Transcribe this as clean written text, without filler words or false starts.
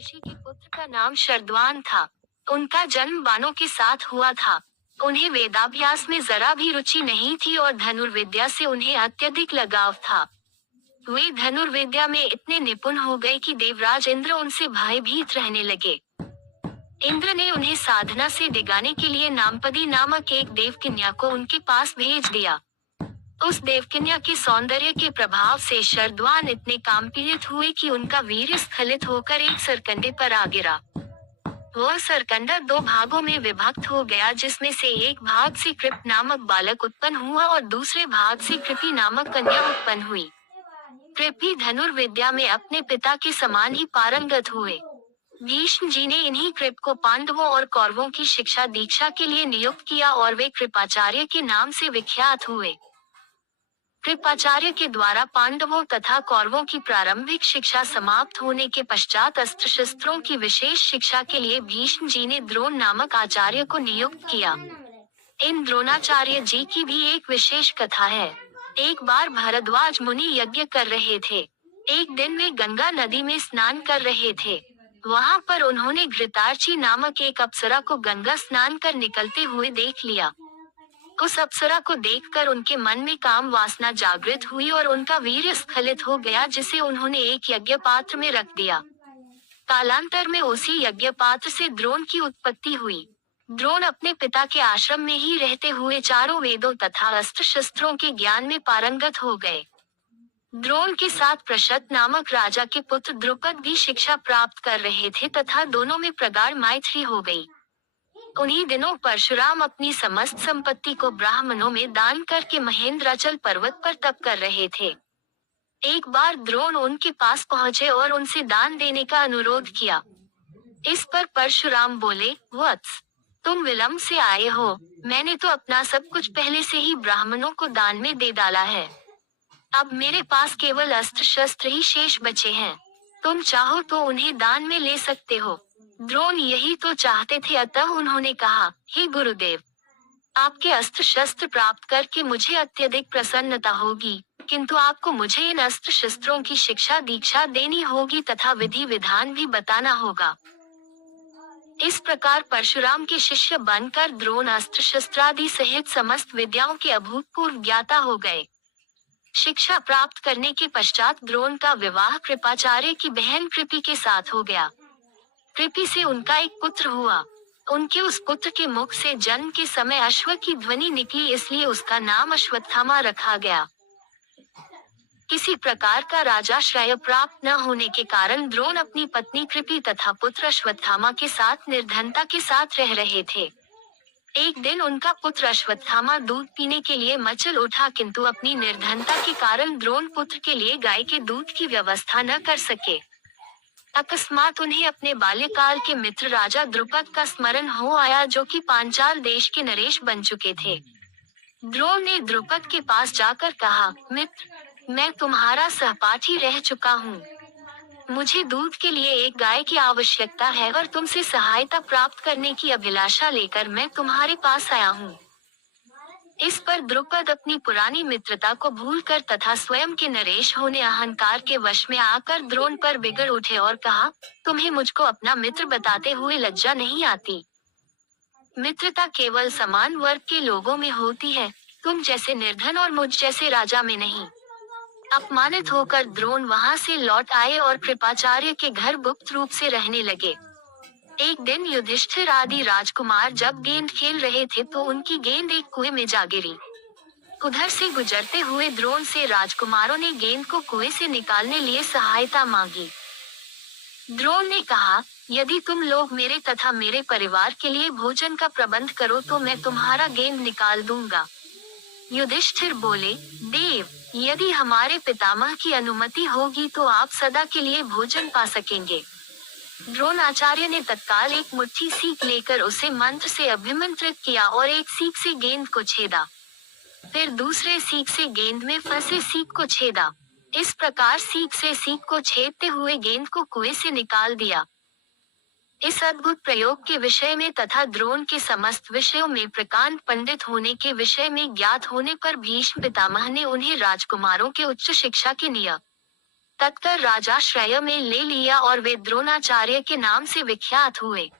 ऋषि के पुत्र का नाम शरद्वान था। उनका जन्म बाणों के साथ हुआ था। उन्हें वेदाभ्यास में जरा भी रुचि नहीं थी और धनुर्विद्या से उन्हें अत्यधिक लगाव था। वे धनुर्विद्या में इतने निपुण हो गए कि देवराज इंद्र उनसे भयभीत रहने लगे। इंद्र ने उन्हें साधना से डिगाने के लिए नामपदी नामक एक देवकन्या को उनके पास भेज दिया। उस देवकन्या के सौंदर्य के प्रभाव से शरद्वान इतने कामपीड़ित हुए कि उनका वीर्य स्खलित होकर एक सरकंडे पर आ गिरा। वह सरकंडा 2 भागों में विभक्त हो गया, जिसमें से एक भाग से कृप नामक बालक उत्पन्न हुआ और दूसरे भाग से कृपी नामक कन्या उत्पन्न हुई। कृपी धनुर्विद्या में अपने पिता के समान ही पारंगत हुए। भीष्म जी ने इन्हीं कृप को पांडवों और कौरवों की शिक्षा दीक्षा के लिए नियुक्त किया और वे कृपाचार्य के नाम से विख्यात हुए। कृपाचार्य के द्वारा पांडवों तथा कौरवों की प्रारंभिक शिक्षा समाप्त होने के पश्चात अस्त्र शस्त्रों की विशेष शिक्षा के लिए भीष्म जी ने द्रोण नामक आचार्य को नियुक्त किया। इन द्रोणाचार्य जी की भी एक विशेष कथा है। एक बार भारद्वाज मुनि यज्ञ कर रहे थे। एक दिन वे गंगा नदी में स्नान कर रहे थे। वहां पर उन्होंने घृतार्ची नामक एक अप्सरा को गंगा स्नान कर निकलते हुए देख लिया। उस अप्सरा को देखकर उनके मन में काम वासना जागृत हुई और उनका वीर्य स्खलित हो गया, जिसे उन्होंने एक यज्ञ पात्र में रख दिया। कालांतर में उसी यज्ञ पात्र से द्रोण की उत्पत्ति हुई। द्रोण अपने पिता के आश्रम में ही रहते हुए चारों वेदों तथा अस्त्र शस्त्रों के ज्ञान में पारंगत हो गए। द्रोण के साथ प्रशत नामक राजा के पुत्र द्रुपद भी शिक्षा प्राप्त कर रहे थे तथा दोनों में प्रगाढ़ मैत्री हो गई। उन्हीं दिनों परशुराम अपनी समस्त संपत्ति को ब्राह्मणों में दान करके महेंद्राचल पर्वत पर तप कर रहे थे। एक बार द्रोण उनके पास पहुंचे और उनसे दान देने का अनुरोध किया। इस पर परशुराम बोले, वत्स, तुम विलंब से आए हो। मैंने तो अपना सब कुछ पहले से ही ब्राह्मणों को दान में दे डाला है। अब मेरे पास केवल अस्त्र शस्त्र ही शेष बचे हैं। तुम चाहो तो उन्हें दान में ले सकते हो। द्रोण यही तो चाहते थे, अतः उन्होंने कहा, हे गुरुदेव, आपके अस्त्र शस्त्र प्राप्त करके मुझे अत्यधिक प्रसन्नता होगी, किंतु आपको मुझे इन अस्त्र शस्त्रों की शिक्षा दीक्षा देनी होगी तथा विधि विधान भी बताना होगा। इस प्रकार परशुराम के शिष्य बनकर द्रोण अस्त्र शस्त्रादि सहित समस्त विद्याओं के अभूतपूर्व ज्ञाता हो गए। शिक्षा प्राप्त करने के पश्चात द्रोण का विवाह कृपाचार्य की बहन कृपी के साथ हो गया। कृपी से उनका एक पुत्र हुआ। उनके उस पुत्र के मुख से जन्म के समय अश्व की ध्वनि निकली, इसलिए उसका नाम अश्वत्थामा रखा गया। किसी प्रकार का राजाश्रय प्राप्त न होने के कारण द्रोण अपनी पत्नी कृपी तथा पुत्र अश्वत्थामा के साथ निर्धनता के साथ रह रहे थे। एक दिन उनका पुत्र अश्वत्थामा दूध पीने के लिए मचल उठा, किंतु अपनी निर्धनता के कारण द्रोण पुत्र के लिए गाय के दूध की व्यवस्था न कर सके। अकस्मात उन्हें अपने बाल्यकाल के मित्र राजा द्रुपद का स्मरण हो आया, जो कि पांचाल देश के नरेश बन चुके थे। द्रोण ने द्रुपद के पास जाकर कहा, मित्र, मैं तुम्हारा सहपाठी रह चुका हूँ। मुझे दूध के लिए एक गाय की आवश्यकता है और तुमसे सहायता प्राप्त करने की अभिलाषा लेकर मैं तुम्हारे पास आया हूँ। इस पर द्रुपद अपनी पुरानी मित्रता को भूलकर तथा स्वयं के नरेश होने अहंकार के वश में आकर द्रोण पर बिगड़ उठे और कहा, तुम्हें मुझको अपना मित्र बताते हुए लज्जा नहीं आती? मित्रता केवल समान वर्ग के लोगों में होती है, तुम जैसे निर्धन और मुझ जैसे राजा में नहीं। अपमानित होकर द्रोण वहां से लौट आए और कृपाचार्य के घर गुप्त रूप से रहने लगे। एक दिन युधिष्ठिर आदि राजकुमार जब गेंद खेल रहे थे तो उनकी गेंद एक कुएं में जा गिरी। उधर से गुजरते हुए द्रोण से राजकुमारों ने गेंद को कुएं से निकालने लिए सहायता मांगी। द्रोण ने कहा, यदि तुम लोग मेरे तथा मेरे परिवार के लिए भोजन का प्रबंध करो तो मैं तुम्हारा गेंद निकाल दूंगा। युधिष्ठिर बोले, देव, यदि हमारे पितामह की अनुमति होगी तो आप सदा के लिए भोजन पा सकेंगे। द्रोणाचार्य ने तत्काल एक मुट्ठी सीख लेकर उसे मंत्र से अभिमंत्रित किया और एक सीख से गेंद को छेदा। फिर दूसरे सीख से गेंद में फंसे सीख को छेदा। इस प्रकार सीख से सीख को छेदते हुए गेंद को कुएं से निकाल दिया। इस अद्भुत प्रयोग के विषय में तथा द्रोण के समस्त विषयों में प्रकांड पंडित होने के विषय में ज्ञात होने पर भीष्म पितामह ने उन्हें राजकुमारों के उच्च शिक्षा के नियम तत्कर राजाश्रय में ले लिया और वे द्रोणाचार्य के नाम से विख्यात हुए।